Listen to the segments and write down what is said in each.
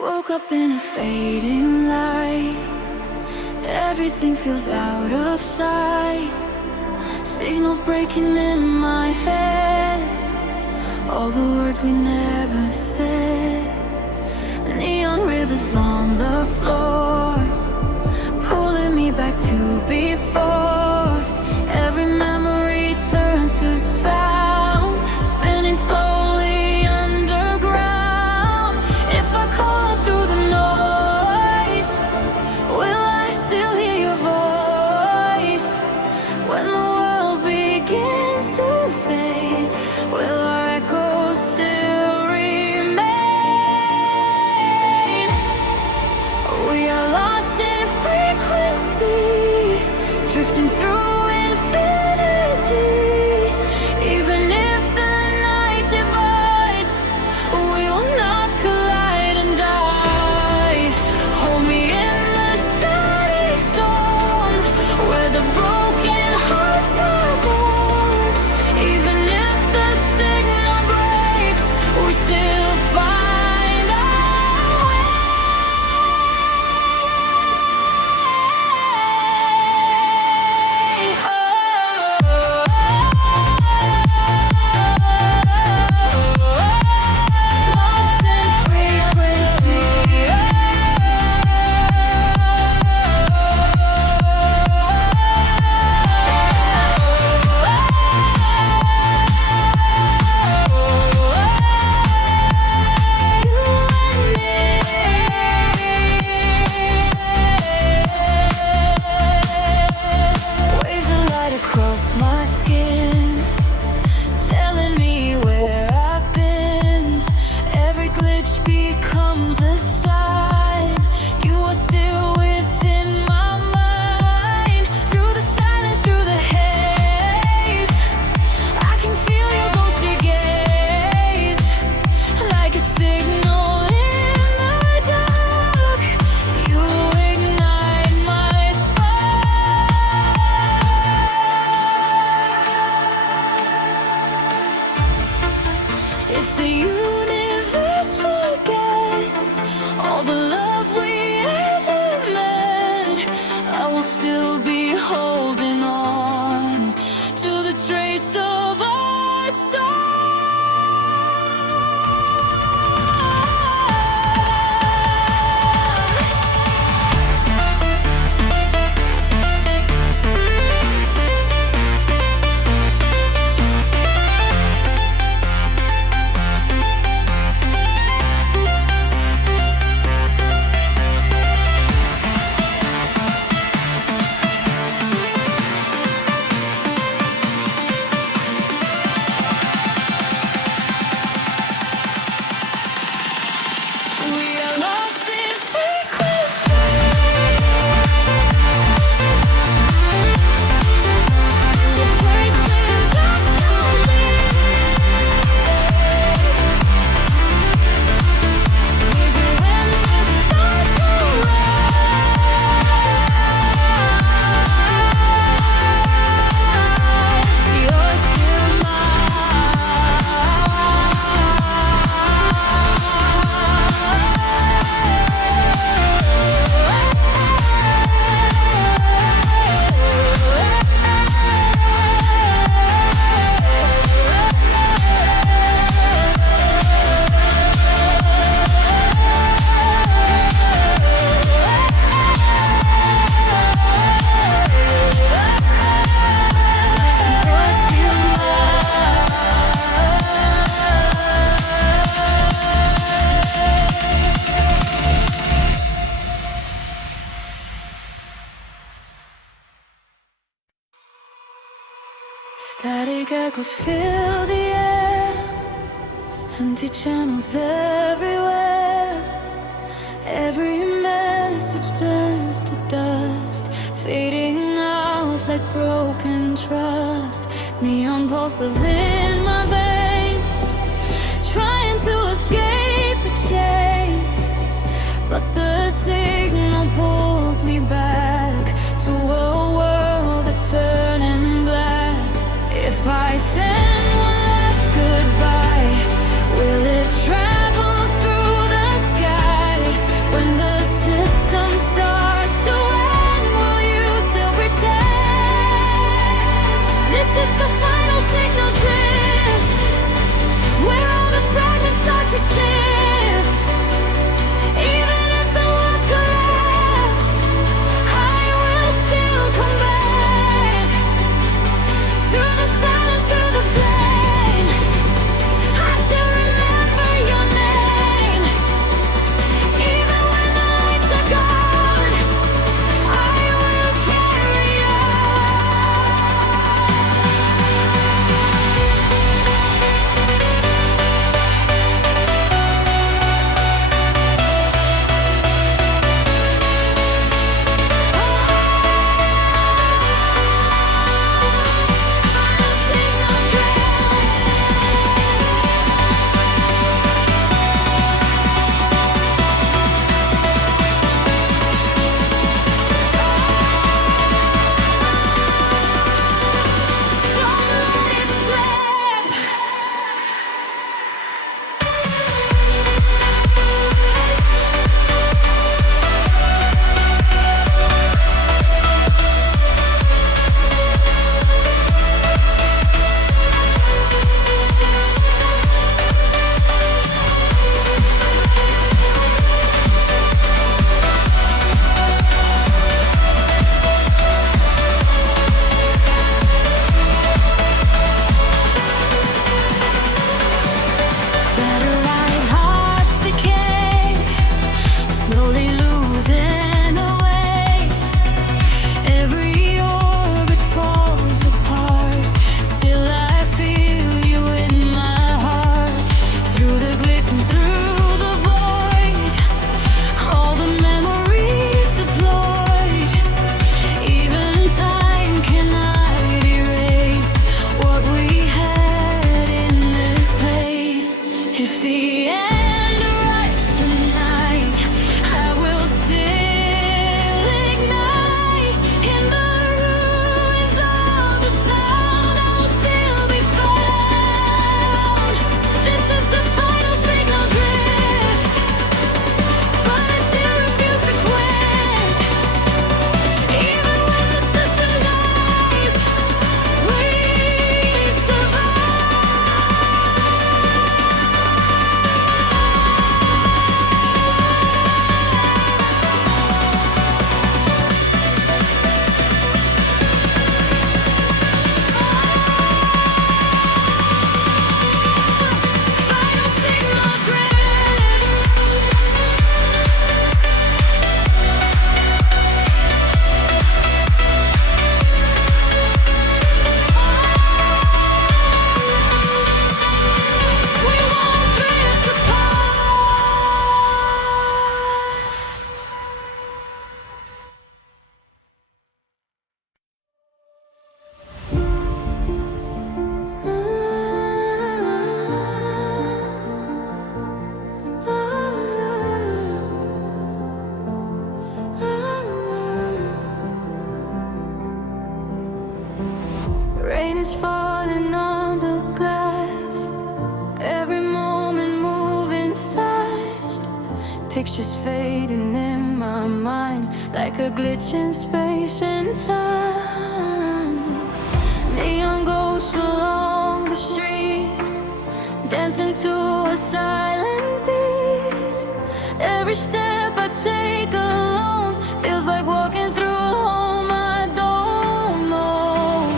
Woke up in a fading light. Everything feels out of sight. Signals breaking in my head. All the words we never said. Neon rivers on the floor, pulling me back to before. Every memory turns to sound, spinning slowly underground. If I call through the noise, will I still hear your voice? When the world begins to fade, will our echoes still remain? We are lost in frequency, drifting through infinity. Even if the night divides, we will not collide and die. Hold me in the static storm, where the broken hearts are born. Even if the signal breaks, we still find our way. Lost in frequency. Waves of light across my skin, telling me where I've been. Every glitch becomes a sign. You are still within my mind. Through the silence, through the haze, I can feel your ghostly gaze. Like a signal in the dark, you ignite my spark. If the universe forgets all the love we ever met, I will still be holding on to the trace of our song. We are lost in frequency. The places I still live. Even when the stars go out, you're still static echoes fill the air, empty channels everywhere. Every message turns to dust, fading out like broken trust. Neon pulses in my veins, trying to escape the chains, but the signal pulls me back to a world that's turning black. If I send one last goodbye, will it travel through the sky? dancing through the void. All the memories deployed. Even time cannot erase what we had in this place. If the end arrives tonight, I will still ignite. In the ruins of the sound, I'll still be found. This is the final signal drift, but I still refuse to quit. Even when the system dies, we survive. Final signal drift. We won't drift Rain is falling on the glass. Every moment moving fast. Pictures fading in my mind like a glitch in space and time. Neon ghosts along the street, dancing to a silent beat. Every step I take alone feels like walking through a home I don't know.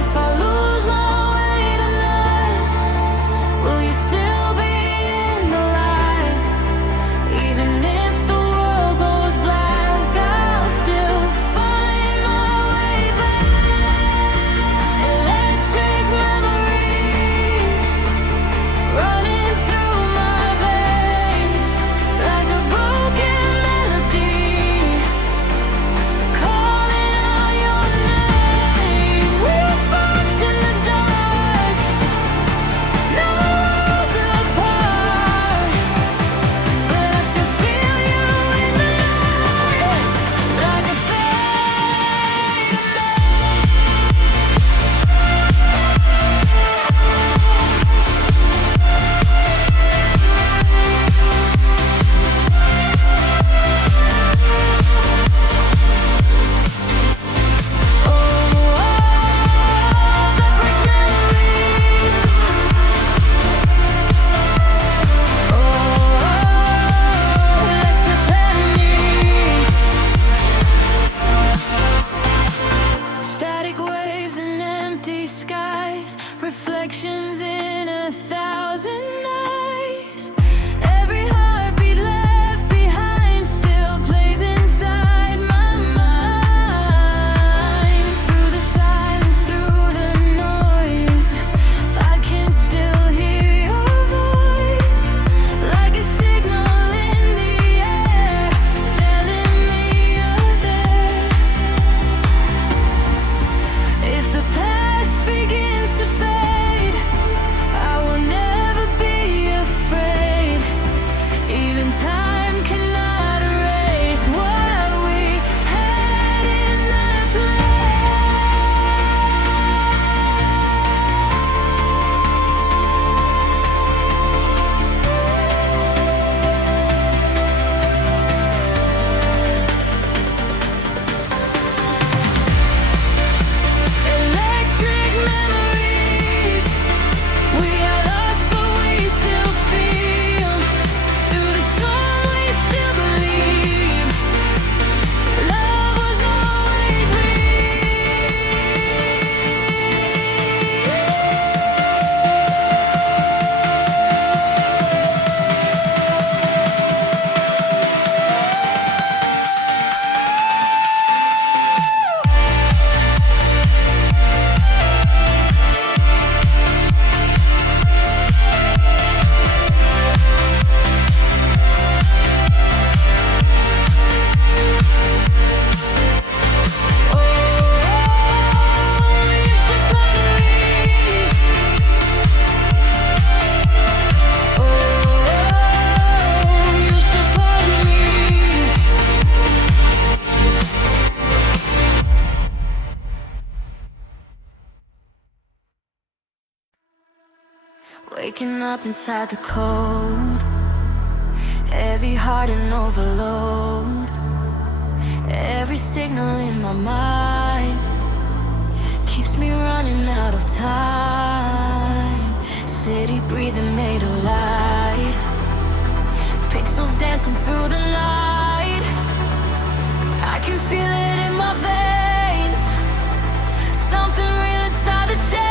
If I lose my way tonight, will you still be in the light? Even if the world goes black, I'll still find my way back. Electric memories running through my veins. up inside the cold. Every heart in overload. Every signal in my mind keeps me running out of time. City breathing made of light. Pixels dancing through the night. I can feel it in my veins. Something real inside the chains.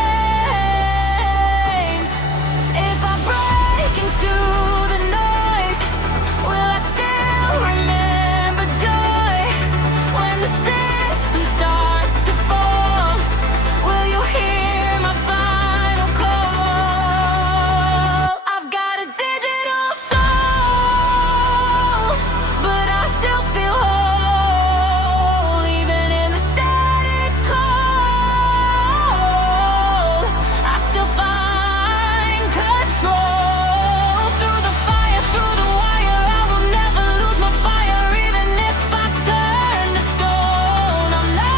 If I break into the noise, will I still remember joy? When the system starts to fall, will you hear my final call? I've got a digital soul, but I still feel whole, even in the static cold. I still find control. Through the fire, through the wire, I will never lose my fire. Even if I turn to stone, I'm not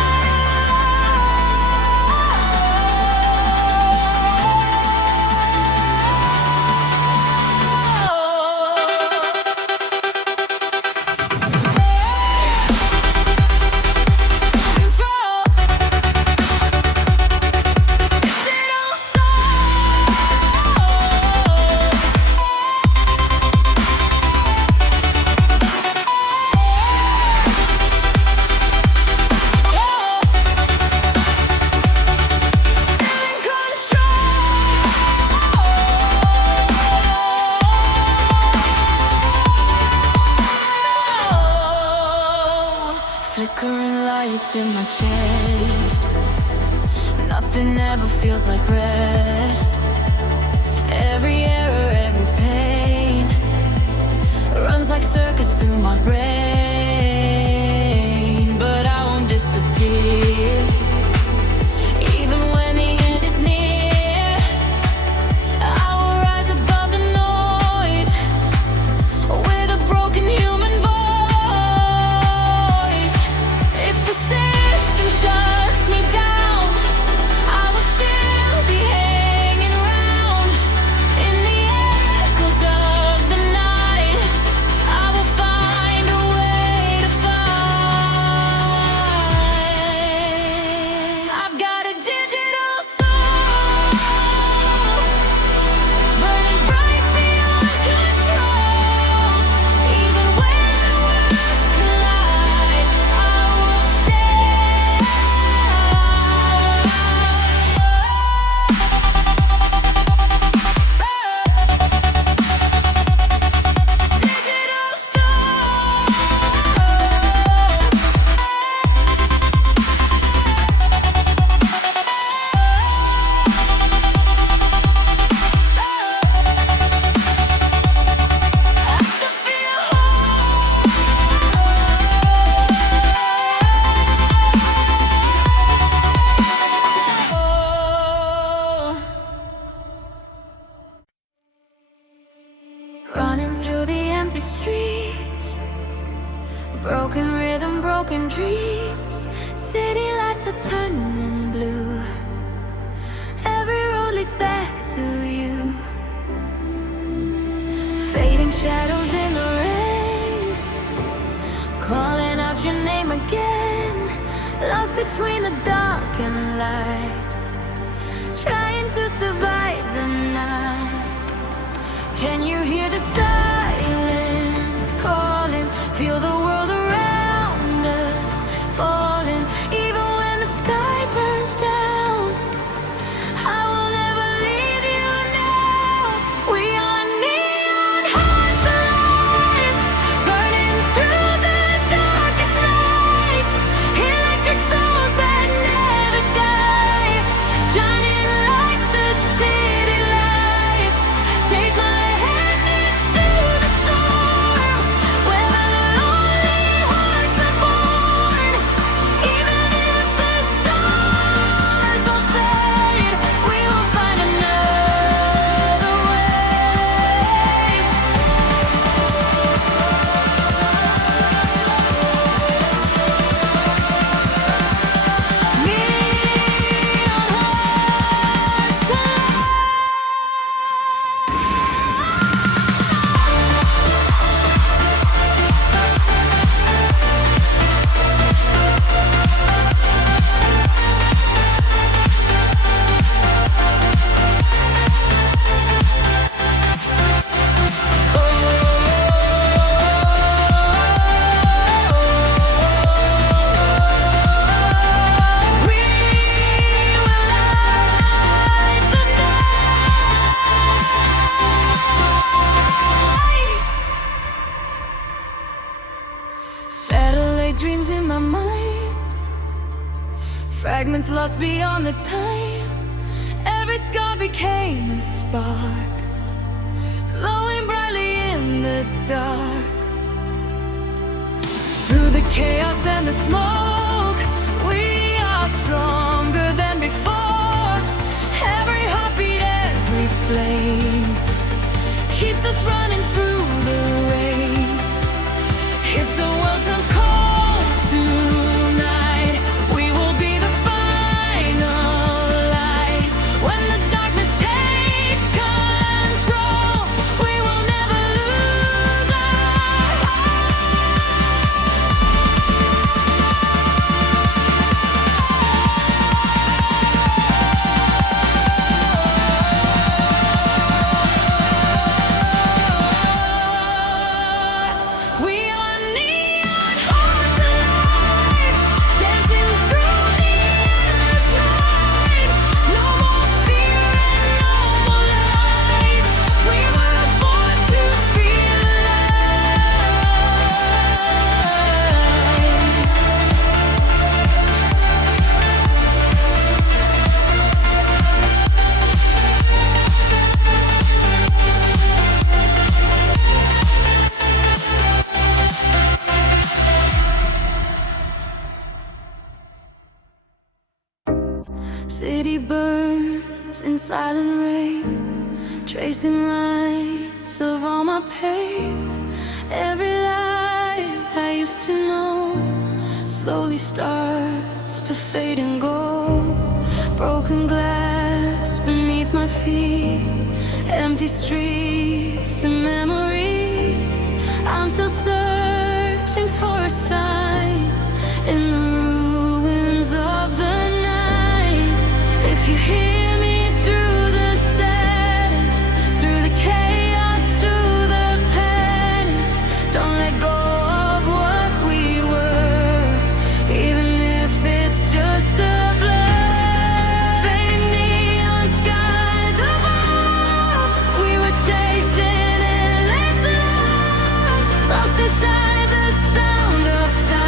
flickering lights in my chest. Nothing ever feels like rest. Every error, every pain runs like circuits through my brain. But I won't disappear, even when the end is near. I will rise above the noise with a broken human voice. If the system shuts me down, I will still be hanging round. In the echoes of the night, I will find a way to fight. I've got a digital soul, burning bright beyond control. Even when the worlds collide, I will stand. Digital soul. Running through the empty streets, broken rhythm, broken dreams. City lights are turning blue. Every road leads back to you. Fading shadows in the rain, calling out your name again. Lost between the dark and light, trying to survive the night. Can you hear the silence calling? Feel the world around us falling. Even when the sky burns down, I will never leave you now. We are neon hearts alive, burning through the darkest nights. Electric souls that never die, shining like the city lights. Take my hand and fragments lost beyond the time. Every scar became a spark, glowing brightly in the dark. Through the chaos and the smoke, we are stronger than before. Every heartbeat, every flame keeps us running through the rain. If the world turns cold tonight, we will be the final light. When the darkness takes control, we will never lose our We are neon hearts alive, dancing through the endless night. No more fear and no more lies. We were born to feel City burns in silent rain, tracing lines of all my pain. Every lie I used to know slowly starts to fade and go. Broken glass beneath my feet, empty streets and memories. I'm still searching for a sign in the ruins of the night. If you hear me through the static, through the chaos, through the panic, don't let go of what we were, even if it's just a blur. Fading neon skies above, we were chasing endless love, lost inside the sound of time.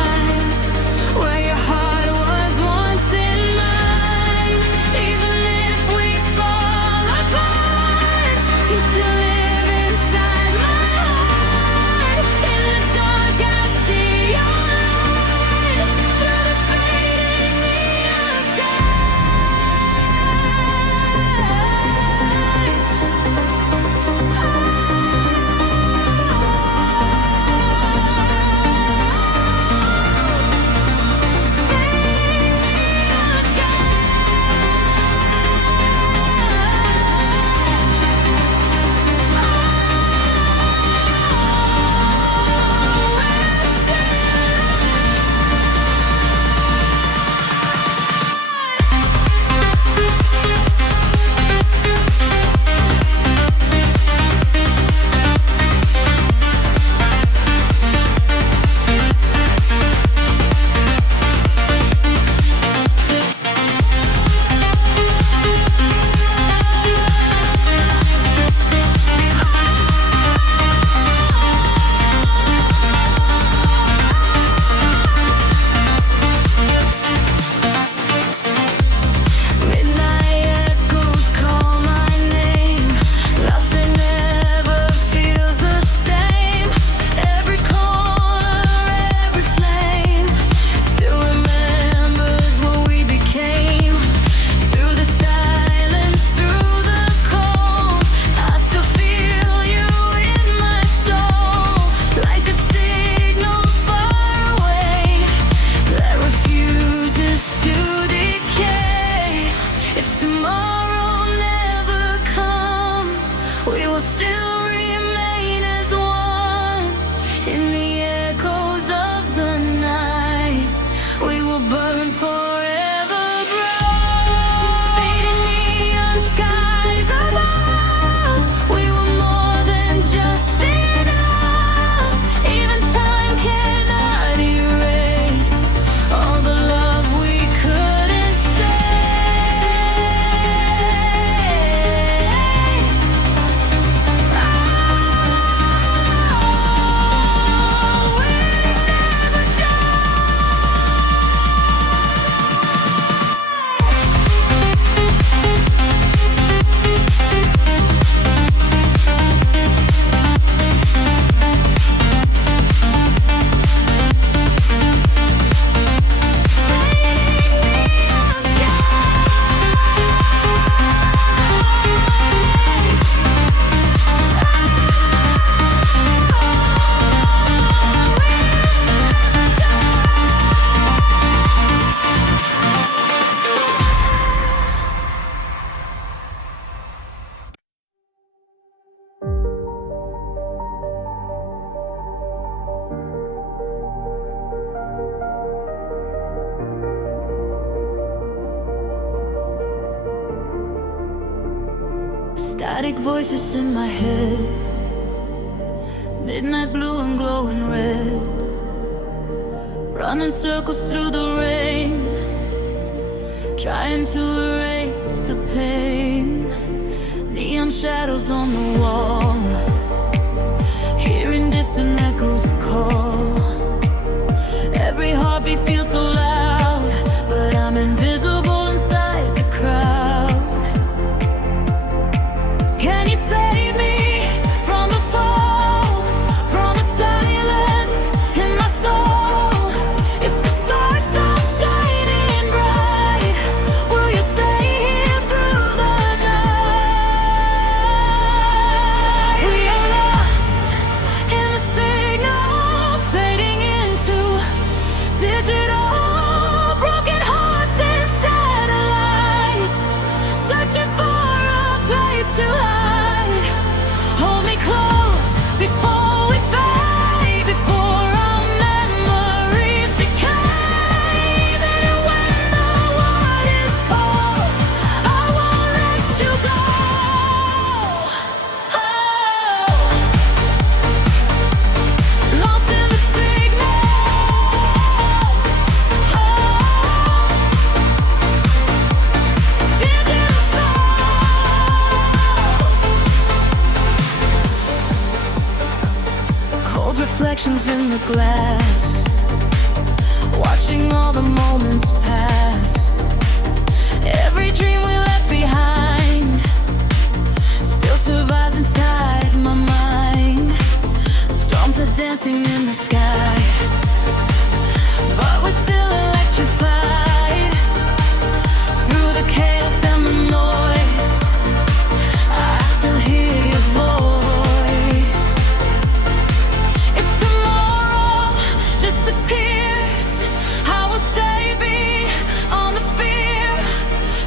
voices in my head, midnight blue and glowing red, running circles through the rain, trying to erase the pain. Neon shadows on the wall, hearing distant echoes call. Every heartbeat feels so loud, but I'm invisible inside the crowd. Can you save me from the fall, from the silence in my soul? If the stars stop shining bright, will you stay here through the night? We are lost in the signal, fading into digital, broken hearts and satellites, searching for a place to hide. Hold me close before we fade, before our memories decay. Then when the world is cold, I won't let you go. Lost in the signal. Digital souls. Cold reflections in the glass, watching all the moments pass. Every dream we left behind still survives inside my mind. Storms are dancing in the sky, but we're still electrified. Through the chaos and the noise, I still hear your voice. If tomorrow disappears, I will stay beyond the fear.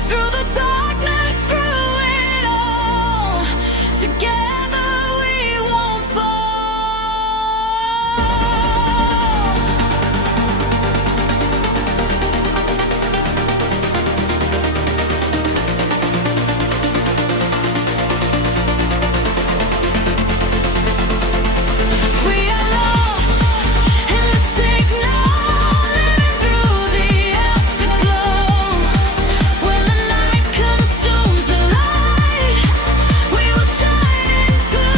Through the darkness, through it all, together we won't fall. We are lost in the signal, living through the afterglow. When the night consumes the light, we will shine into the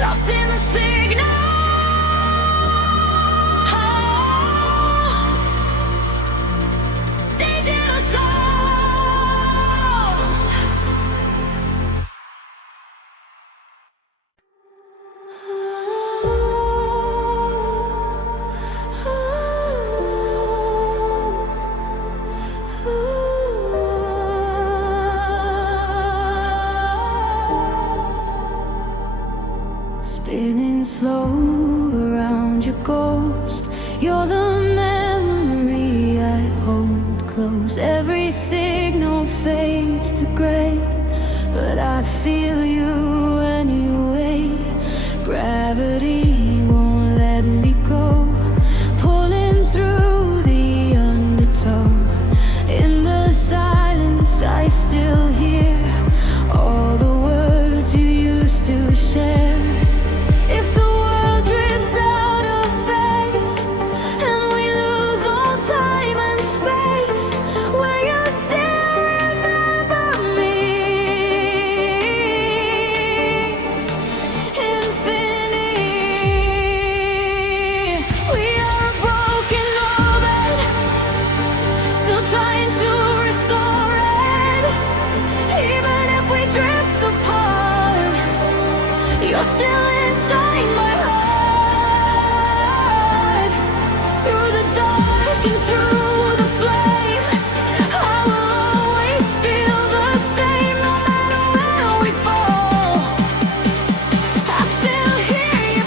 lost in the signal. Digital souls. Spinning slow around your ghost, you're the memory I hold close. Every signal fades to gray, but I feel you anyway. Gravity won't let me go, pulling through the undertow. In the silence I still hear all the words you used to share. If the world drifts out of face and we lose all time and space, will you still remember me? You're still inside my heart. Through the dark and through the flame, I will always feel the same. No matter where we fall, I still hear you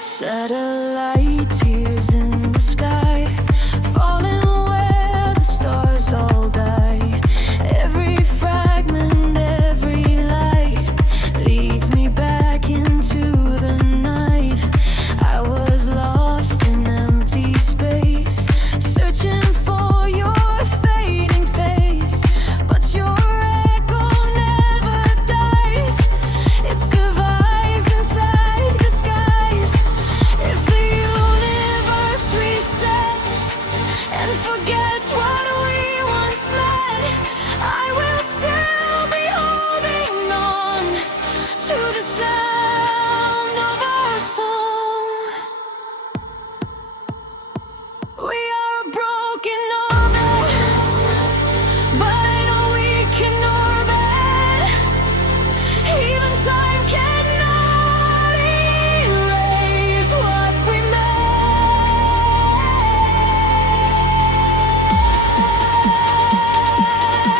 satellite tears in the sky, falling where the stars all die. Every fragment, every light leads me back into the night. I was lost in empty space, searching for your fading face, but your echo never dies. It survives inside the skies. If the universe resets and forgets what we once met, I will still be holding on to the sound of our song. We are a broken orbit, but I know we can orbit. Even time cannot erase what we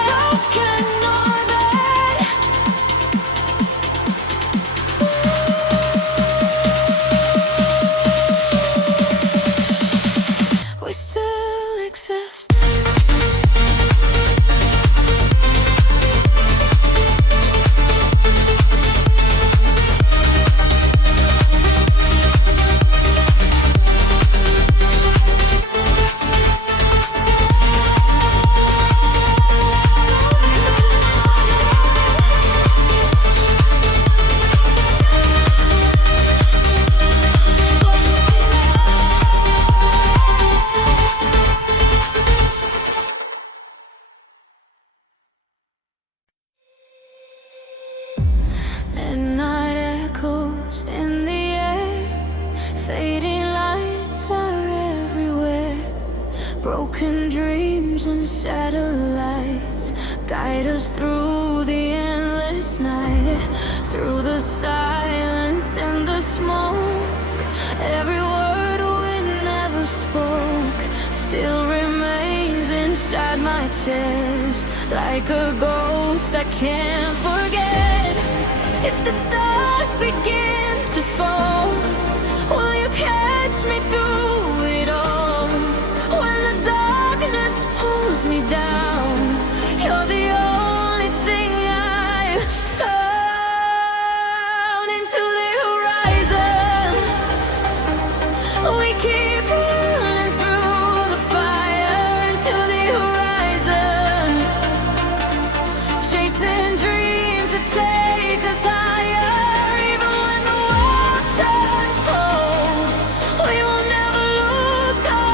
broken orbit. We still exist. Midnight echoes in the air, fading lights are everywhere. Broken dreams and satellites guide us through the endless night. Through the silence and the smoke, every word we never spoke still remains inside my chest, like a ghost I can't forget. If the stars begin to fall, will you catch me through it all? When the darkness pulls me down, you're the only thing I've found. Into the horizon, we keep running through the fire. Into the horizon, chasing dreams that take us higher. Even when the world turns cold, we will never lose control.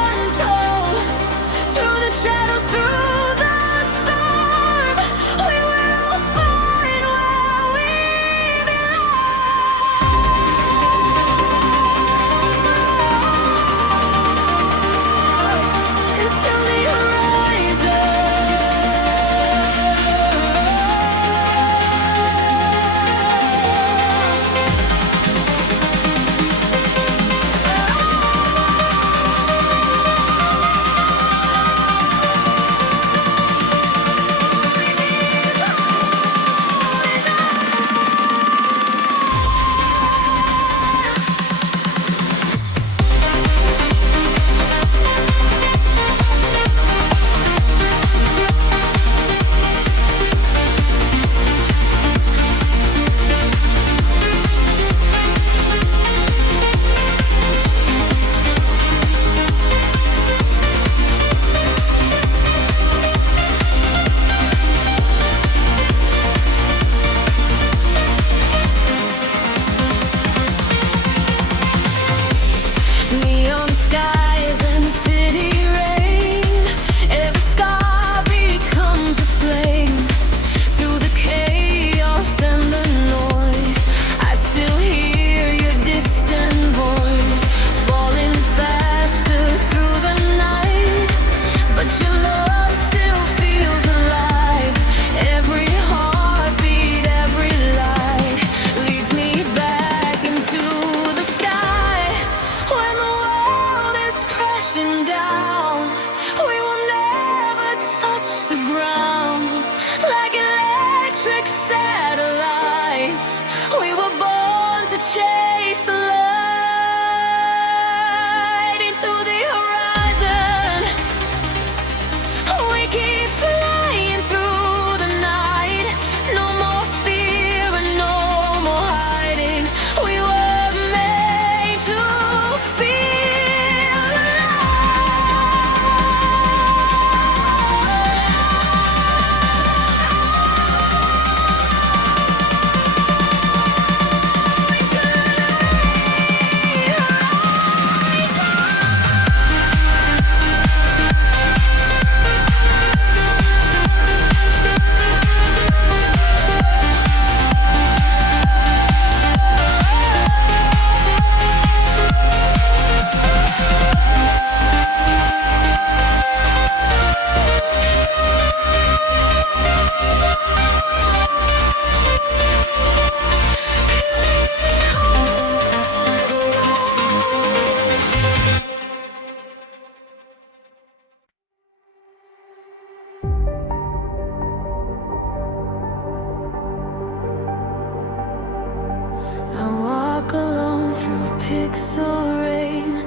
so rain.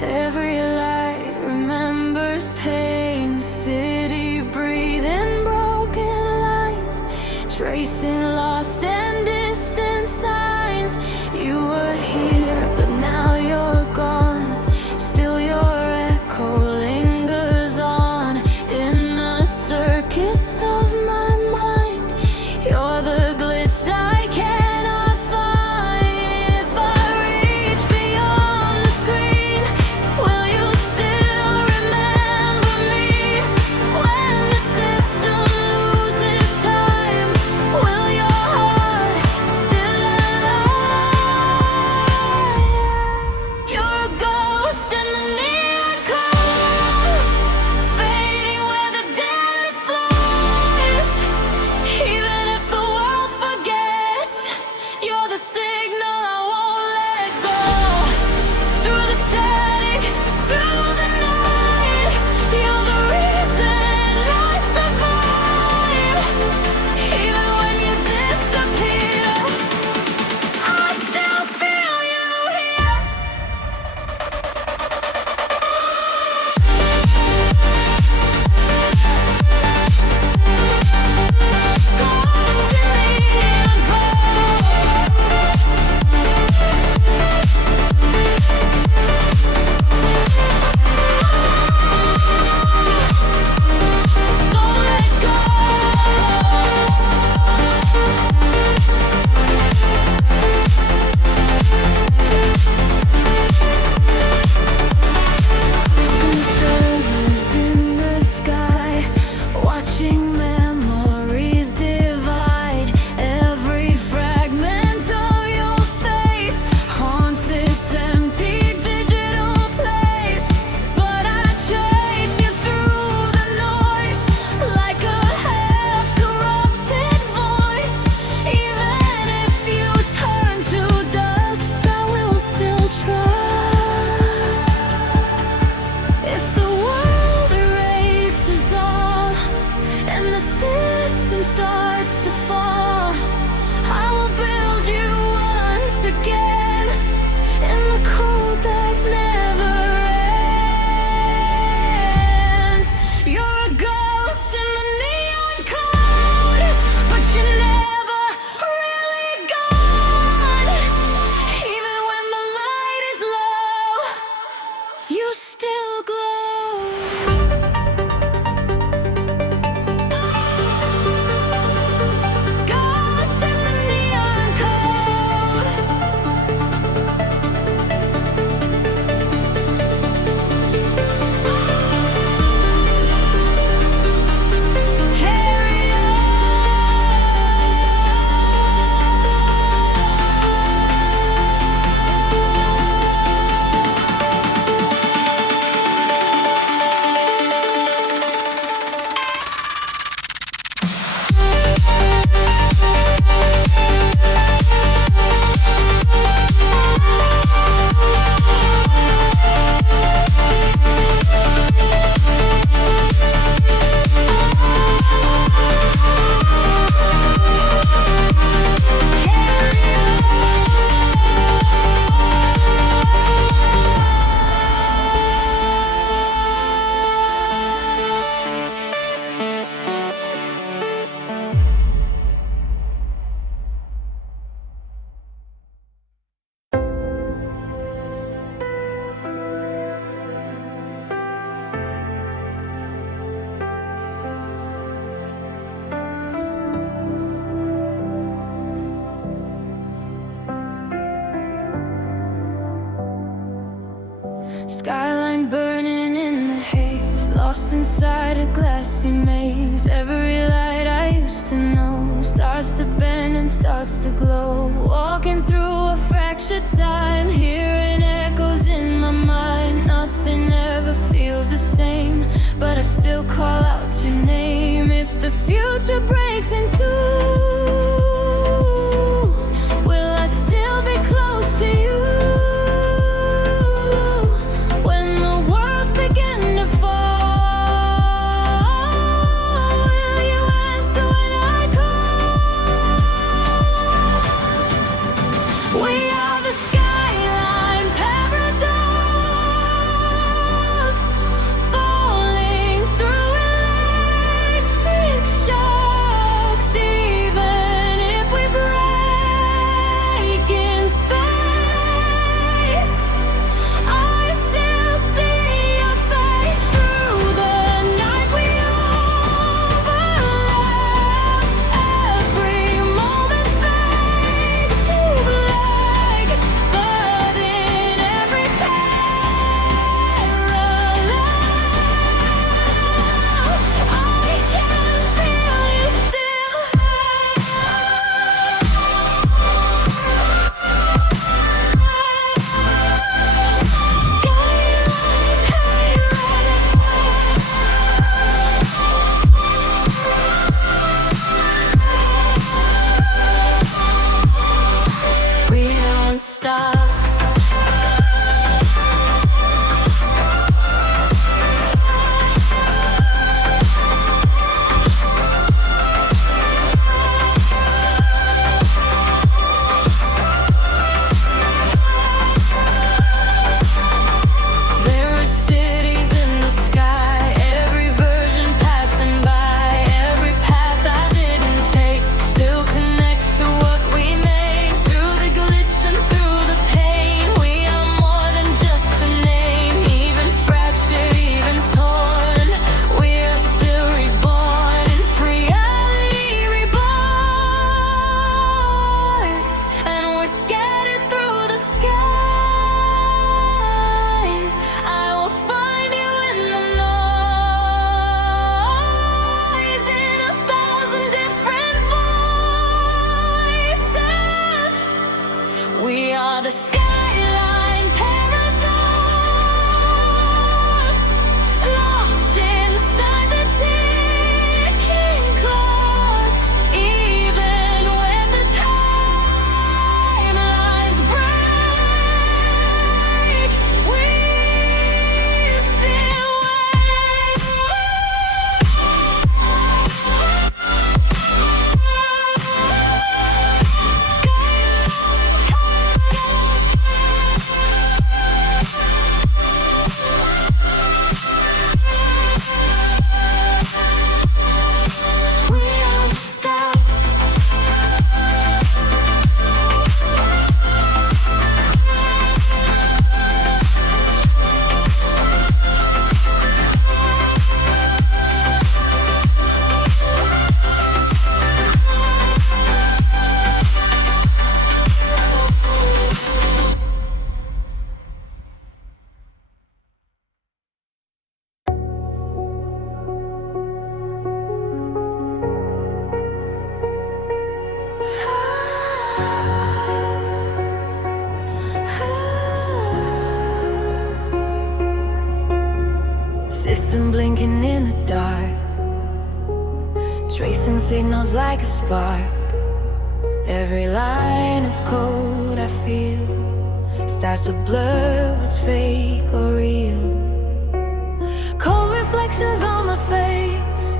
Every light remembers pain. City breathing broken lines, tracing lost and distant signs. You were here, but now you're gone. Still your echo lingers on in the circuits of my mind. You're the glitch I cannot find. If I reach beyond the screen, will you still remember me? When the system loses time, will your heart still alive? You're a ghost in the neon cold, fading where the dead flies. Even if the world forgets, you're the signal I won't let go. Through the static, through the night, you're the reason I survive. Even when you disappear, I still feel you here. Ghost in the neon don't let go. Observers in the sky, watching memories divide. Every fragment of your face haunts this empty digital place. But I chase you through the noise like a half-corrupted voice. Even if you turn to dust, I will still trust. If the world erases all and the system starts to fall, I will build you once again in the cold that never ends. You're a ghost in the neon code, but you're never really gone. Even when the light is low, you still glow. Ghost in the neon code. Carry Skyline burning in the haze, lost inside a glassy maze. Every light I used to know starts to bend and starts to glow. Walking through a fractured time, hearing echoes in my mind. Nothing ever feels the same, but I still call out your name. If the future breaks in two, will I still be close to you? When the worlds begin to fall, will you answer when I call? We are the skyline. system blinking in the dark, tracing signals like a spark. Every line of code I feel starts to blur what's fake or real. Cold reflections on my face,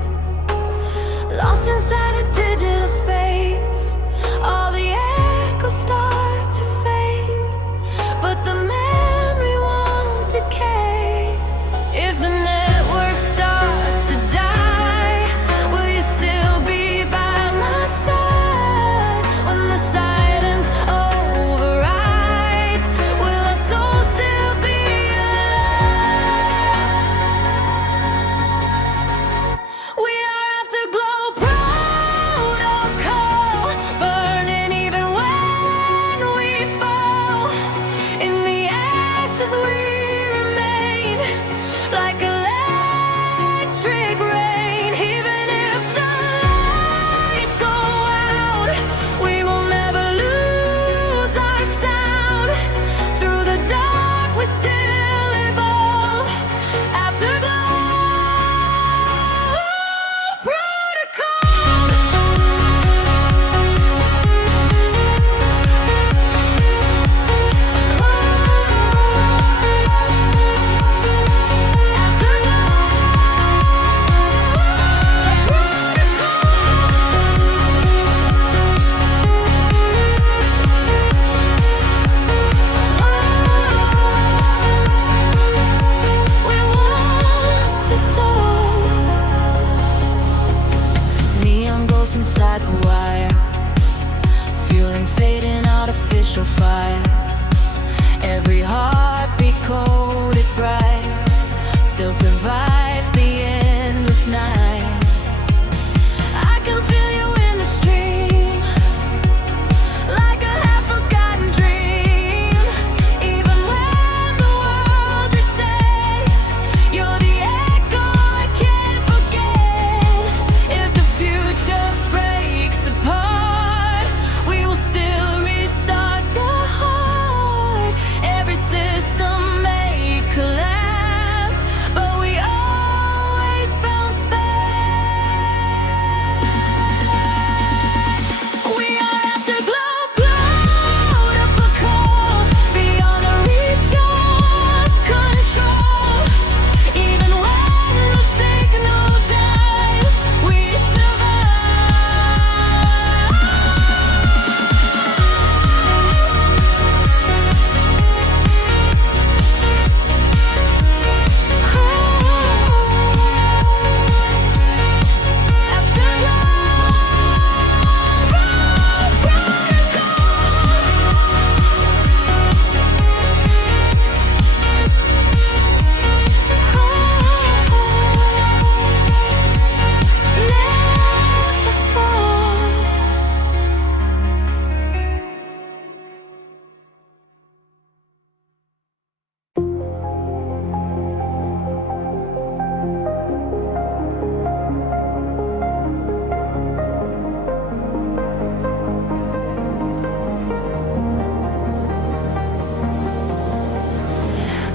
lost inside a digital space. All the echoes start to fade, but the memory won't decay. If the network starts to die, will you still be by my side? When the silence overrides, will our soul still be alive? We are afterglow protocol, burning even when we fall. In the ashes we remain, like electric rain. Even if the lights go out, we will never lose our sound. Through the dark we still evolve. Afterglow protocol. We want to soar. Neon ghosts inside the wire, fueling fading artificial fire. Every heartbeat coded bright, still survives the endless night. I can feel you in the stream, like a half-forgotten dream. Even when the world resets, you're the echo I can't forget. If the future breaks apart, we will still restart the heart. Every system may collapse, but we always bounce back. We are afterglow protocol, beyond the reach of control. Even when the signal dies, we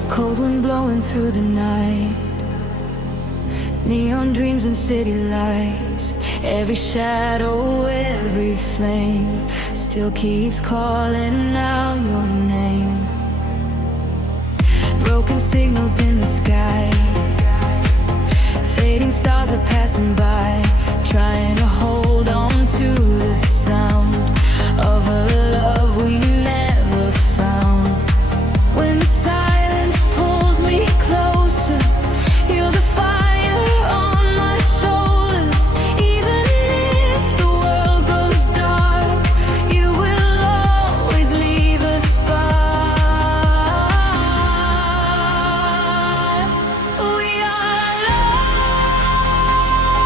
cold wind blowing through the night, neon dreams and city lights. Every shadow, every flame still keeps calling out your name. Broken signals in the sky, fading stars are passing by, trying to hold on to the sound of a love we never found. When the silence pulls me closer, you're the fire on my shoulders. Even if the world goes dark, you will always leave a spark. We are love.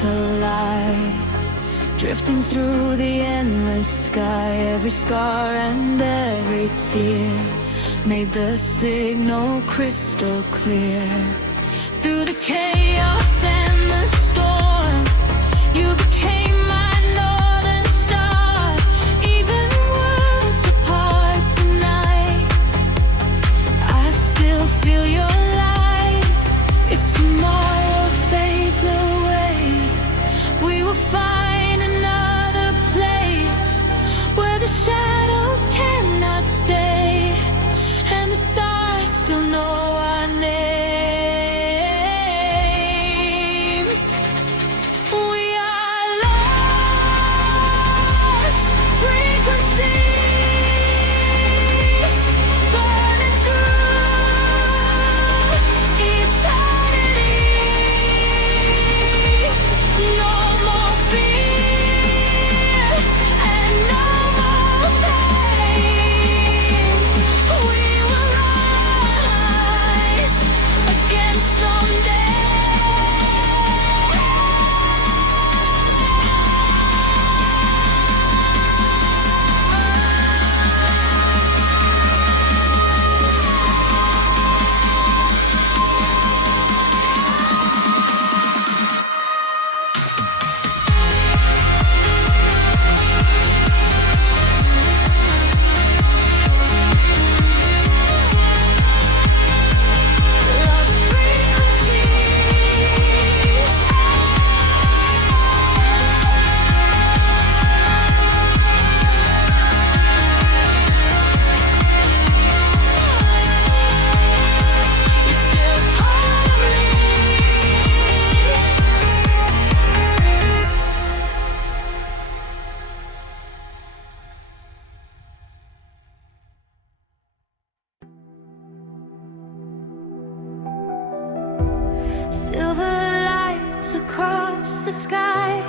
collide, drifting through the endless sky. Every scar and every tear made the signal crystal clear. Through the chaos and the storm, you became my northern star. Even worlds apart tonight, I still feel your light. If tomorrow fades away, we will find another place where the shadows cannot stay, and the stars still know our names. We are lost frequencies, burning through eternity. No more fear and no more pain. We will rise again someday. Lost frequencies, you're still part of me. Silver lights across the sky,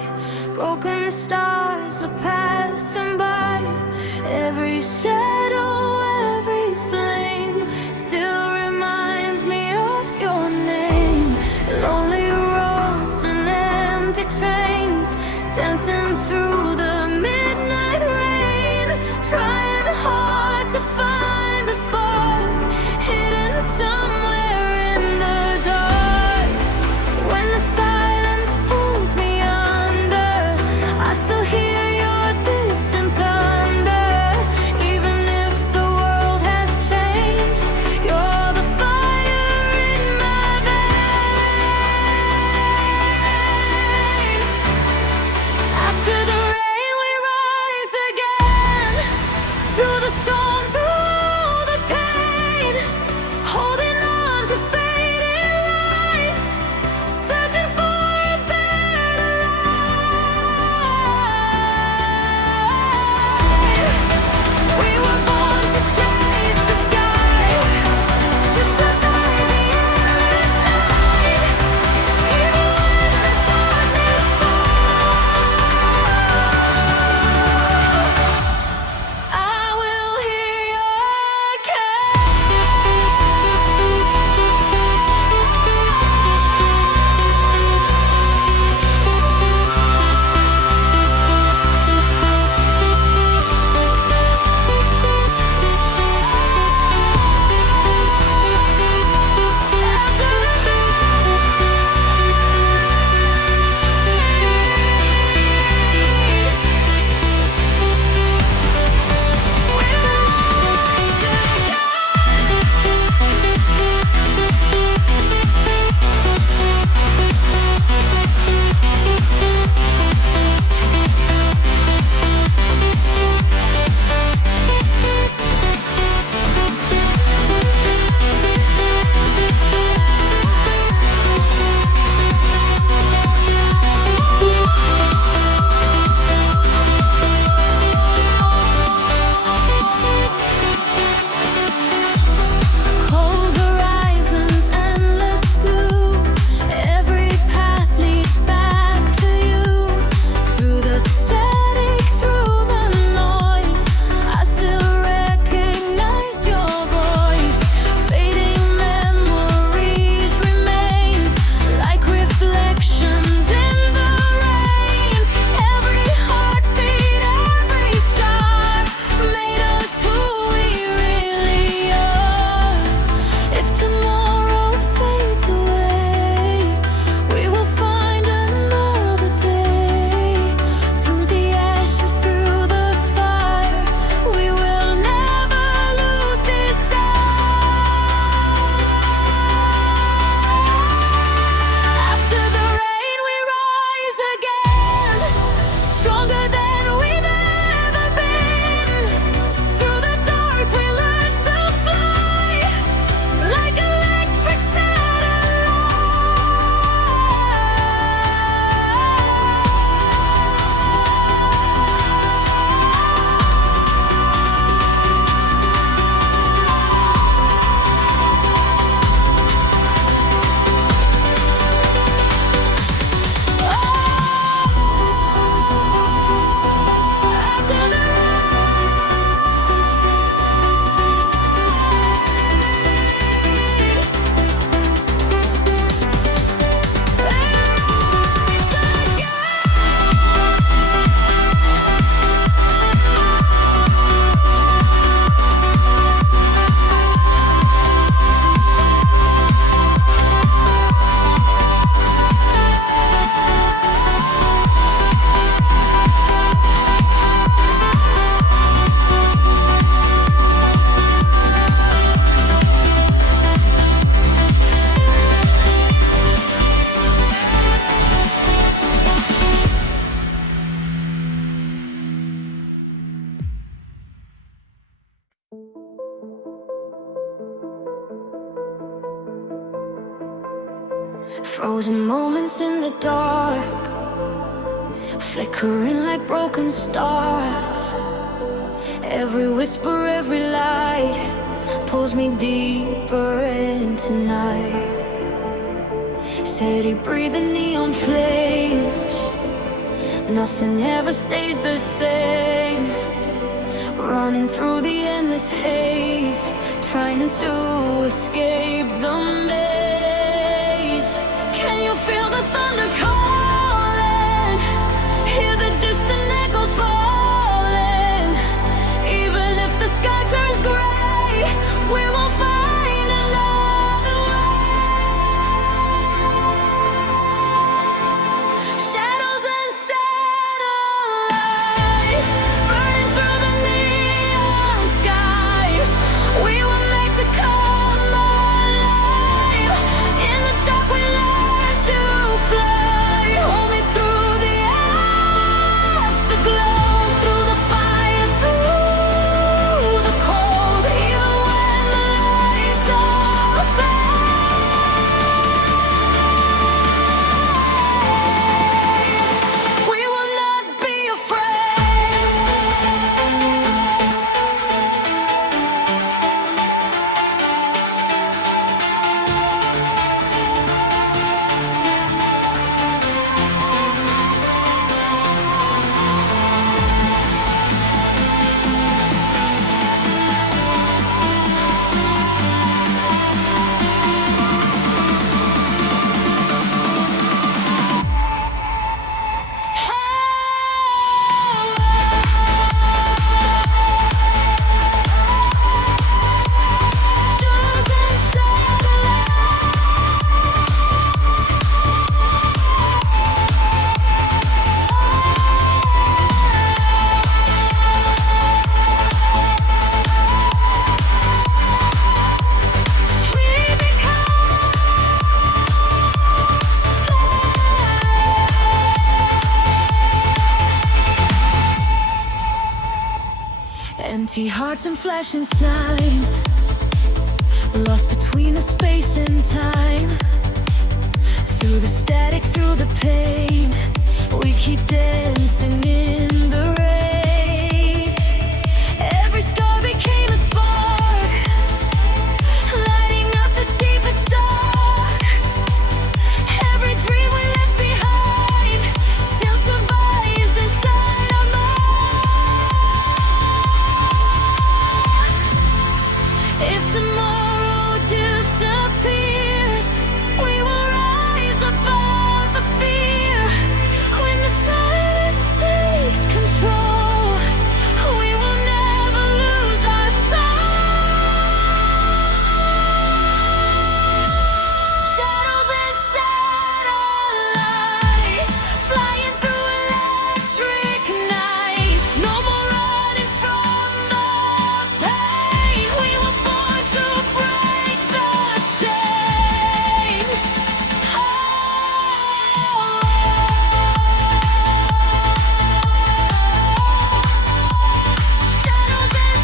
broken stars are passing by. Every shadow, every flame still reminds me of your name. Lonely roads and empty trains, dancing through the midnight rain, trying hard to find the spark hidden somewhere in the dark. When the silence pulls me under, I still hear your distant thunder. Even if the world has changed, you're the fire in my veins. After the rain Frozen moments in the dark, flickering like broken stars. Every whisper, every light pulls me deeper into night. Steady breathing neon flames, nothing ever stays the same. Running through the endless haze, trying to escape the maze. Can you feel the thunder calling? Hear the distant echoes falling. Even if the sky turns gray, we will find another way. Shadows and satellites burning through the neon skies. We were made to come alive. In the dark we learn to fly. Hold me through the afterglow, through the fire, through the cold. Even when the lights all fade, we will not be afraid. Empty hearts and flashing signs, lost between the space and time. Through the static, through the pain, we keep dancing in the rain. Every scar became a spark, lighting up the deepest dark. Every dream we left behind still survives inside our mind. If tomorrow disappears, we will rise above the fear. When the silence takes control, we will never lose our soul. Shadows and satellites, flying through electric nights. No more running from the pain. We were born to break the chains. Shadows and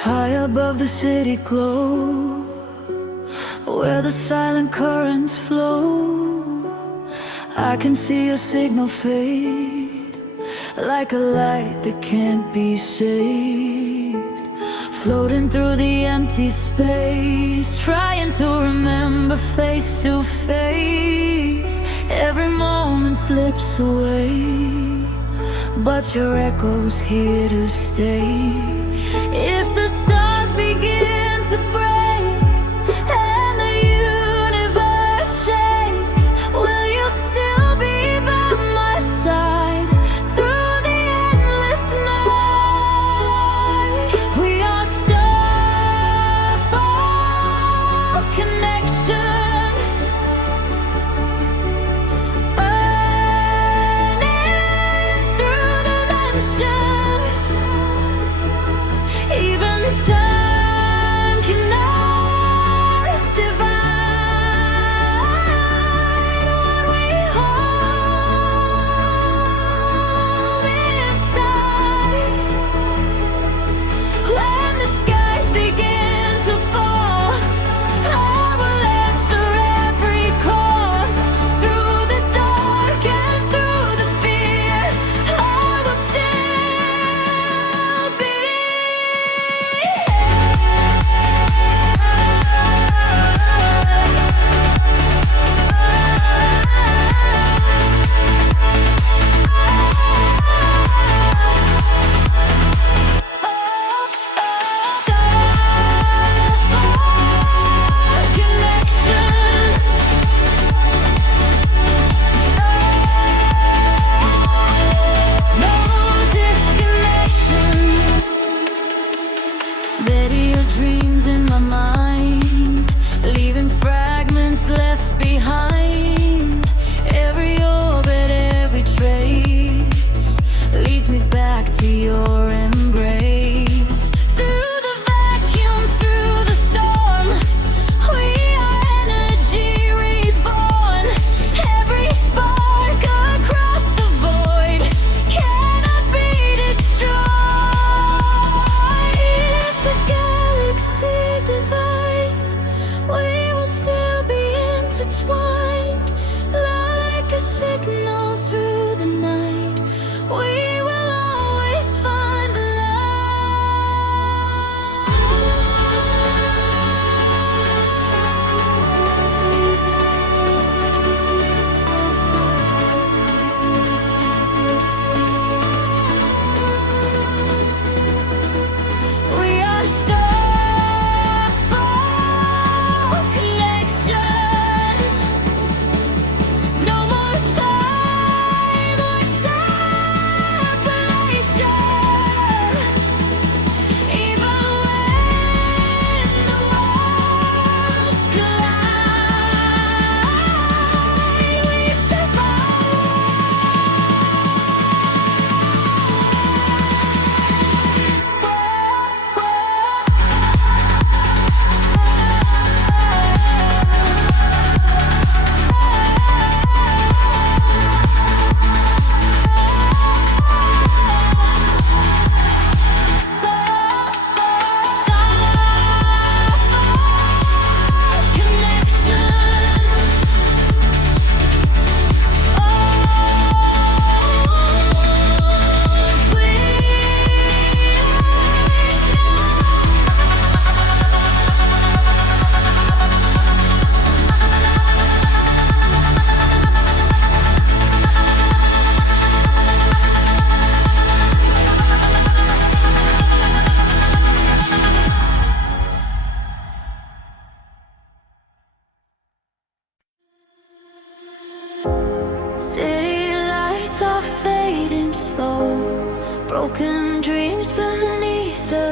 high above the city glow, where the silent currents flow. I can see a signal fade, like a light that can't be saved. Floating through the empty space, trying to remember face to face. Every moment slips away, but your echo's here to stay. If the stars begin to break and the universe shakes, will you still be by my side?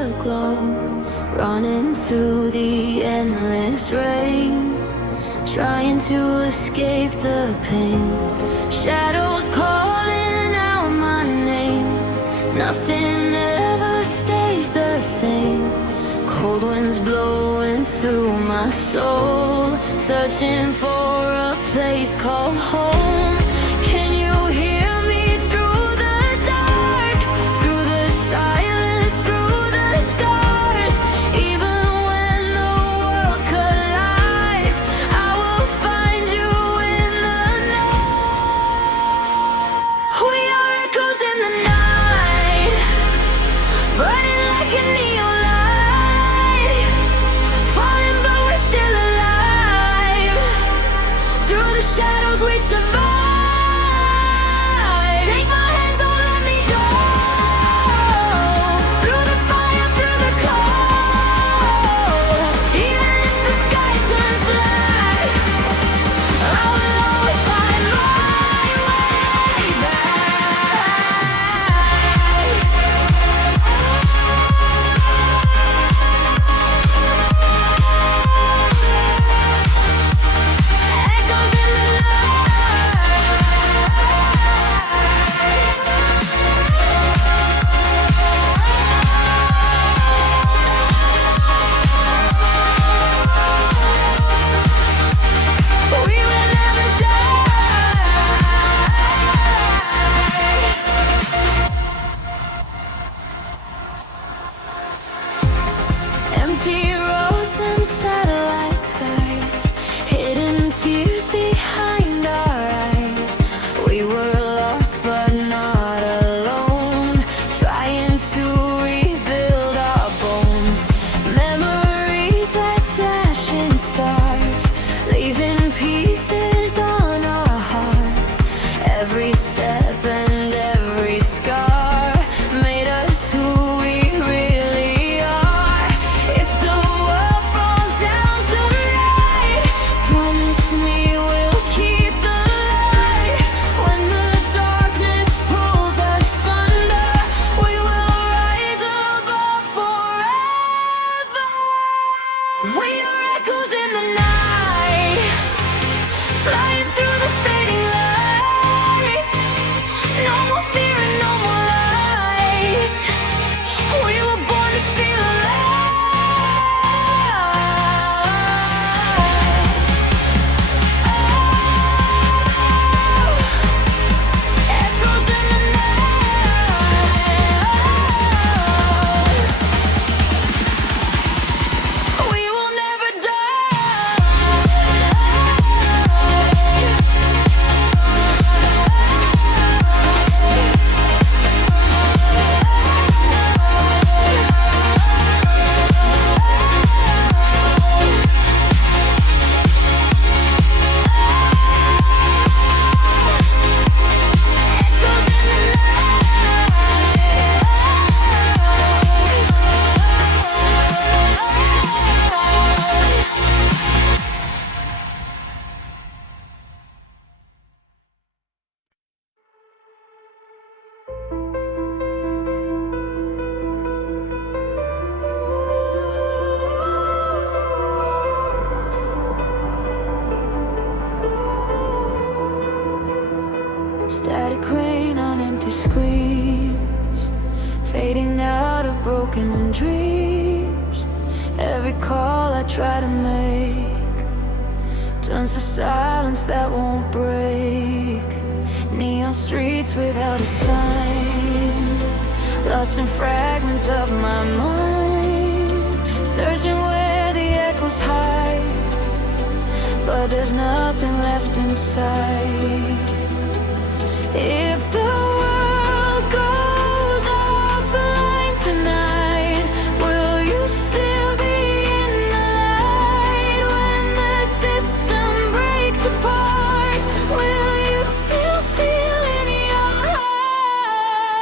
afterglow, running through the endless rain, trying to escape the pain. Shadows calling out my name. Nothing ever stays the same. Cold winds blowing through my soul, searching for a place called home. Can you hear me through the dark, through the silence, through the stars? Even when the world collides, I will find you in the night. We are echoes in the night, burning like a neon light, falling but we're still alive. Through the shadows we survive. Take my hand, don't let me go. Through the fire, through the cold, even if the sky turns black, I will always find my way back. Echoes in the night. We will never die. Empty roads and satellite skies, hidden tears behind our eyes. We were lost but not alone, trying to rebuild our bones. Memories like flashing stars, leaving pieces on our hearts. Every step and every scar made us who we really are. If the world falls down tonight, promise me we'll keep the light. When the darkness pulls us under, we will rise above forever. We are echoes in the night, flying through the fading lights. No more fear and no more lies. We were born to feel alive. Echoes in the night. We will never static rain on empty screens, fading out of broken dreams. Every call I try to make turns to silence that won't break. Neon streets without a sign, lost in fragments of my mind, searching where the echoes hide, but there's nothing left inside. If the world goes offline tonight, will you still be in the light? When the system breaks apart, will you still feel in your heart?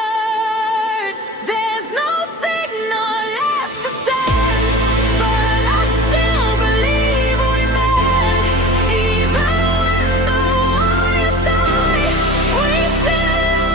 There's no signal left to send, but I still believe we mend. Even when the warriors die, we still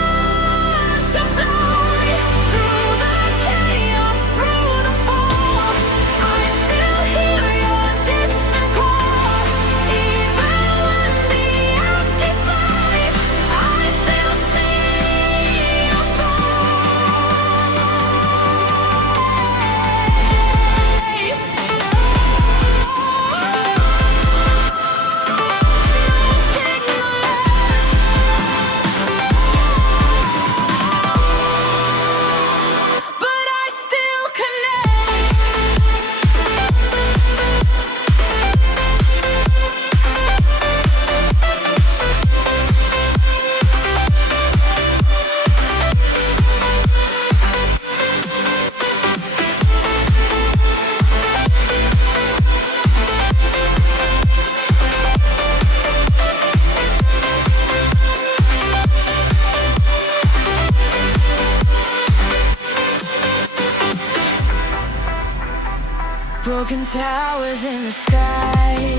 Broken towers in the sky,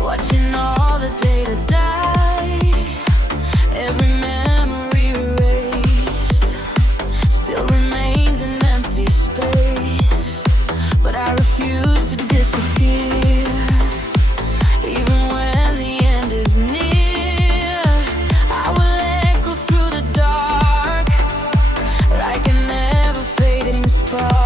watching all the data die. Every memory erased, still remains an empty space. But I refuse to disappear, even when the end is near. I will echo through the dark like a never fading spark.